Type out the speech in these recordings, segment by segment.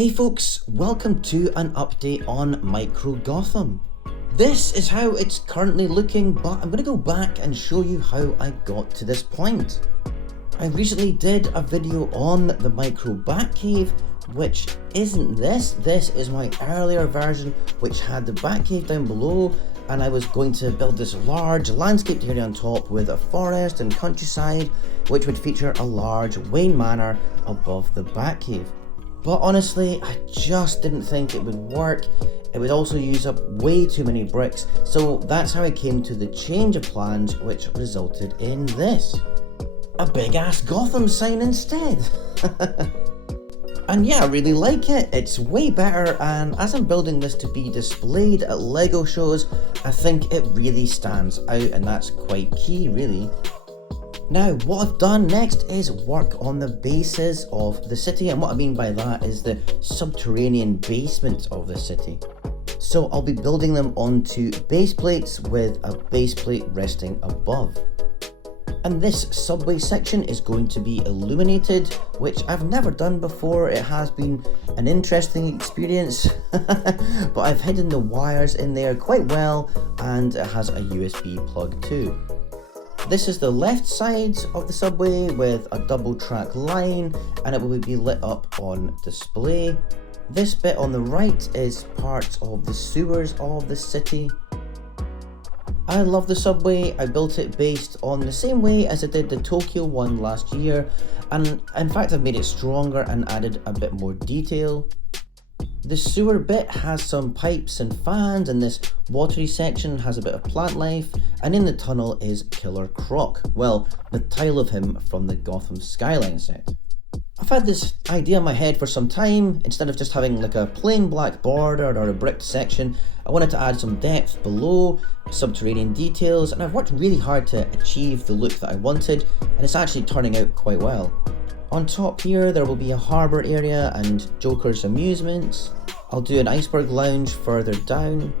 Hey folks, welcome to an update on Micro Gotham. This is how it's currently looking, but I'm going to go back and show you how I got to this point. I recently did a video on the Micro Batcave, which isn't this. This is my earlier version, which had the Batcave down below, and I was going to build this large landscaped area on top with a forest and countryside, which would feature a large Wayne Manor above the Batcave. But honestly, I just didn't think it would work. It would also use up way too many bricks, so that's how I came to the change of plans, which resulted in this. A big ass Gotham sign instead. And yeah, I really like it. It's way better, and as I'm building this to be displayed at LEGO shows, I think it really stands out, and that's quite key really. Now, what I've done next is work on the bases of the city, and what I mean by that is the subterranean basement of the city. So I'll be building them onto base plates with a base plate resting above. And this subway section is going to be illuminated, which I've never done before. It has been an interesting experience, but I've hidden the wires in there quite well, and it has a USB plug too. This is the left side of the subway with a double track line, and it will be lit up on display. This bit on the right is part of the sewers of the city. I love the subway. I built it based on the same way as I did the Tokyo one last year, and in fact I've made it stronger and added a bit more detail. The sewer bit has some pipes and fans, and this watery section has a bit of plant life, and in the tunnel is Killer Croc, well, the tile of him from the Gotham skyline set. I've had this idea in my head for some time. Instead of just having like a plain black border or a bricked section, I wanted to add some depth below, subterranean details, and I've worked really hard to achieve the look that I wanted, and it's actually turning out quite well. On top here there will be a harbour area and Joker's amusements. I'll do an iceberg lounge further down.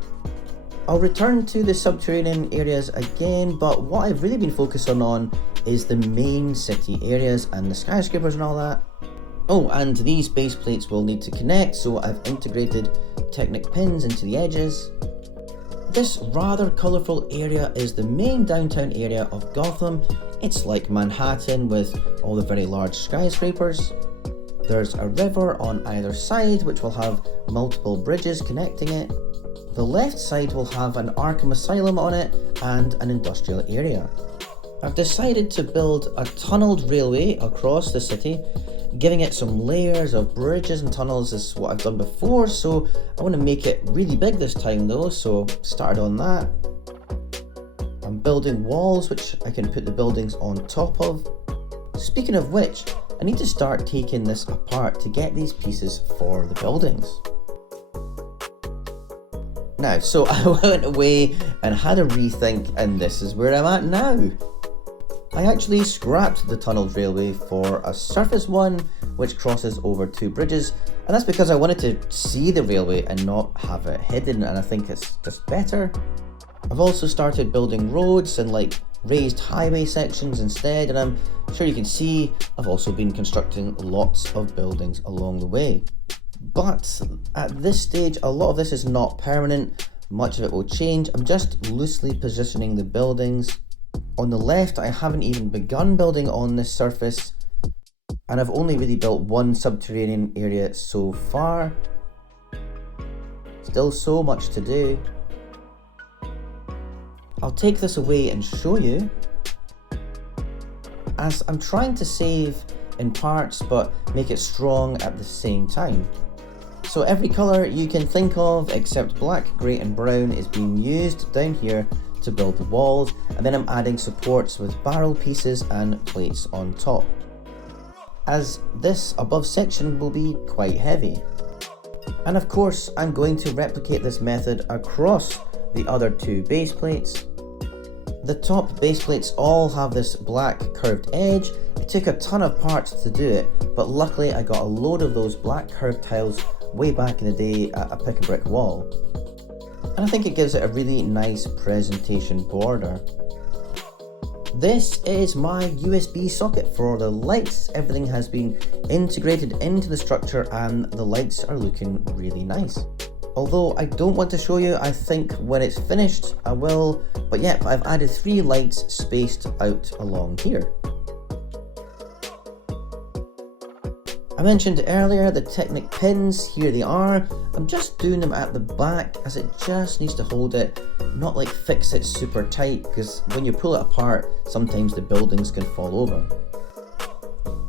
I'll return to the subterranean areas again, but what I've really been focusing on is the main city areas and the skyscrapers and all that. Oh, and these base plates will need to connect, so I've integrated Technic pins into the edges. This rather colourful area is the main downtown area of Gotham. It's like Manhattan with all the very large skyscrapers. There's a river on either side which will have multiple bridges connecting it. The left side will have an Arkham Asylum on it and an industrial area. I've decided to build a tunnelled railway across the city. Giving it some layers of bridges and tunnels is what I've done before, so I want to make it really big this time though, so started on that. I'm building walls which I can put the buildings on top of. Speaking of which, I need to start taking this apart to get these pieces for the buildings. Now, so I went away and had a rethink, and this is where I'm at now. I actually scrapped the tunnelled railway for a surface one which crosses over two bridges, and that's because I wanted to see the railway and not have it hidden, and I think it's just better. I've also started building roads and like raised highway sections instead, and I'm sure you can see I've also been constructing lots of buildings along the way. But at this stage a lot of this is not permanent, much of it will change. I'm just loosely positioning the buildings. On the left, I haven't even begun building on this surface, and I've only really built one subterranean area so far. Still so much to do. I'll take this away and show you, as I'm trying to save in parts but make it strong at the same time. So every colour you can think of except black, grey and brown is being used down here to build the walls, and then I'm adding supports with barrel pieces and plates on top, as this above section will be quite heavy. And of course I'm going to replicate this method across the other two base plates. The top base plates all have this black curved edge. It took a ton of parts to do it, but luckily I got a load of those black curved tiles way back in the day at a pick a brick wall. And I think it gives it a really nice presentation border. This is my USB socket for the lights. Everything has been integrated into the structure and the lights are looking really nice. Although I don't want to show you, I think when it's finished I will, but yep, I've added 3 lights spaced out along here. I mentioned earlier the Technic pins, here they are. I'm just doing them at the back as it just needs to hold it, not like fix it super tight, because when you pull it apart sometimes the buildings can fall over.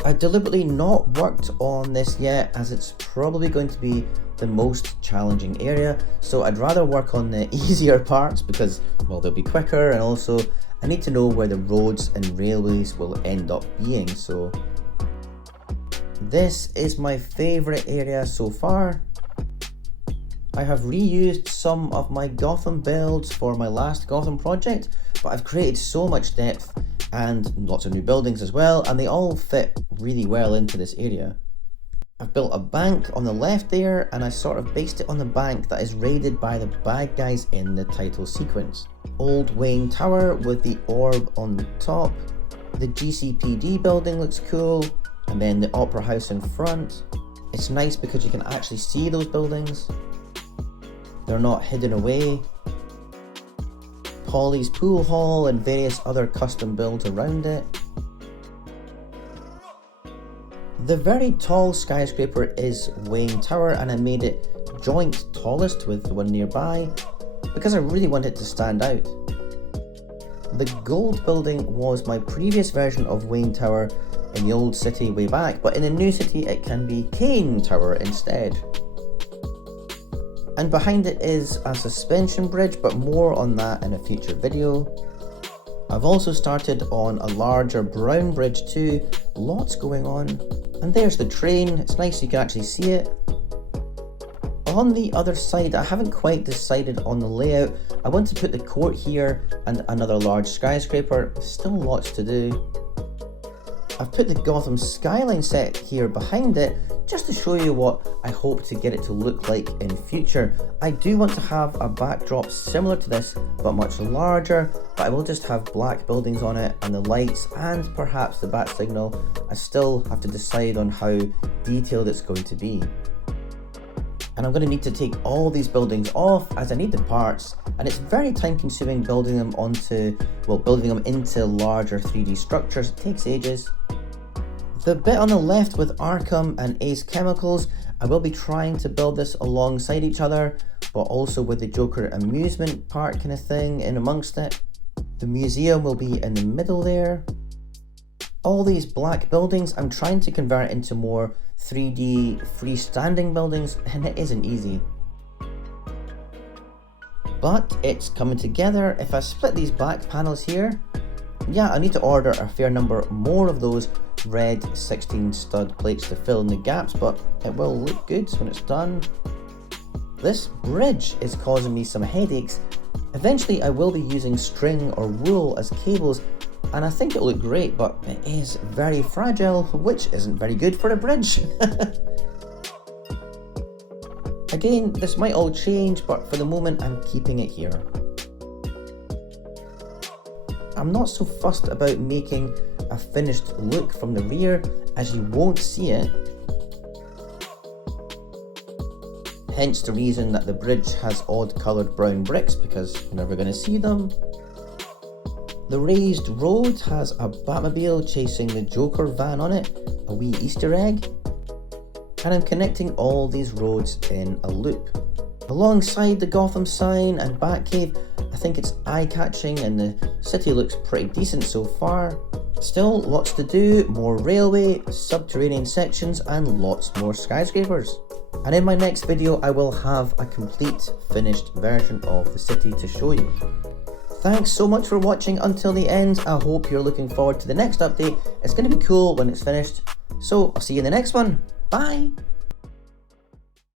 I've deliberately not worked on this yet as it's probably going to be the most challenging area, so I'd rather work on the easier parts because, well, they'll be quicker, and also I need to know where the roads and railways will end up being. So this is my favourite area so far. I have reused some of my Gotham builds for my last Gotham project, but I've created so much depth and lots of new buildings as well, and they all fit really well into this area. I've built a bank on the left there, and I sort of based it on the bank that is raided by the bad guys in the title sequence. Old Wayne Tower with the orb on the top. The GCPD building looks cool, and then the Opera House in front. It's nice because you can actually see those buildings. They're not hidden away. Polly's Pool Hall and various other custom builds around it. The very tall skyscraper is Wayne Tower, and I made it joint tallest with the one nearby because I really want it to stand out. The gold building was my previous version of Wayne Tower in the old city way back, but in the new city it can be Kane Tower instead. And behind it is a suspension bridge, but more on that in a future video. I've also started on a larger brown bridge too, lots going on. And there's the train, it's nice you can actually see it. On the other side, I haven't quite decided on the layout. I want to put the court here and another large skyscraper, still lots to do. I've put the Gotham skyline set here behind it just to show you what I hope to get it to look like in future. I do want to have a backdrop similar to this but much larger, but I will just have black buildings on it and the lights and perhaps the bat signal. I still have to decide on how detailed it's going to be. And I'm going to need to take all these buildings off as I need the parts, and it's very time consuming building them into larger 3D structures. It takes ages. The bit on the left with Arkham and Ace Chemicals, I will be trying to build this alongside each other, but also with the Joker amusement park kind of thing in amongst it. The museum will be in the middle there. All these black buildings I'm trying to convert into more 3D freestanding buildings, and it isn't easy. But it's coming together. If I split these back panels here, yeah, I need to order a fair number more of those red 16 stud plates to fill in the gaps, but it will look good when it's done. This bridge is causing me some headaches. Eventually I will be using string or wool as cables, and I think it'll look great, but it is very fragile, which isn't very good for a bridge. Again, this might all change, but for the moment I'm keeping it here. I'm not so fussed about making a finished look from the rear, as you won't see it. Hence the reason that the bridge has odd coloured brown bricks, because you're never going to see them. The raised road has a Batmobile chasing the Joker van on it, a wee Easter egg. And I'm connecting all these roads in a loop. Alongside the Gotham sign and Batcave, I think it's eye-catching and the city looks pretty decent so far. Still lots to do, more railway, subterranean sections and lots more skyscrapers. And in my next video I will have a complete finished version of the city to show you. Thanks so much for watching until the end. I hope you're looking forward to the next update. It's going to be cool when it's finished. So I'll see you in the next one. Bye!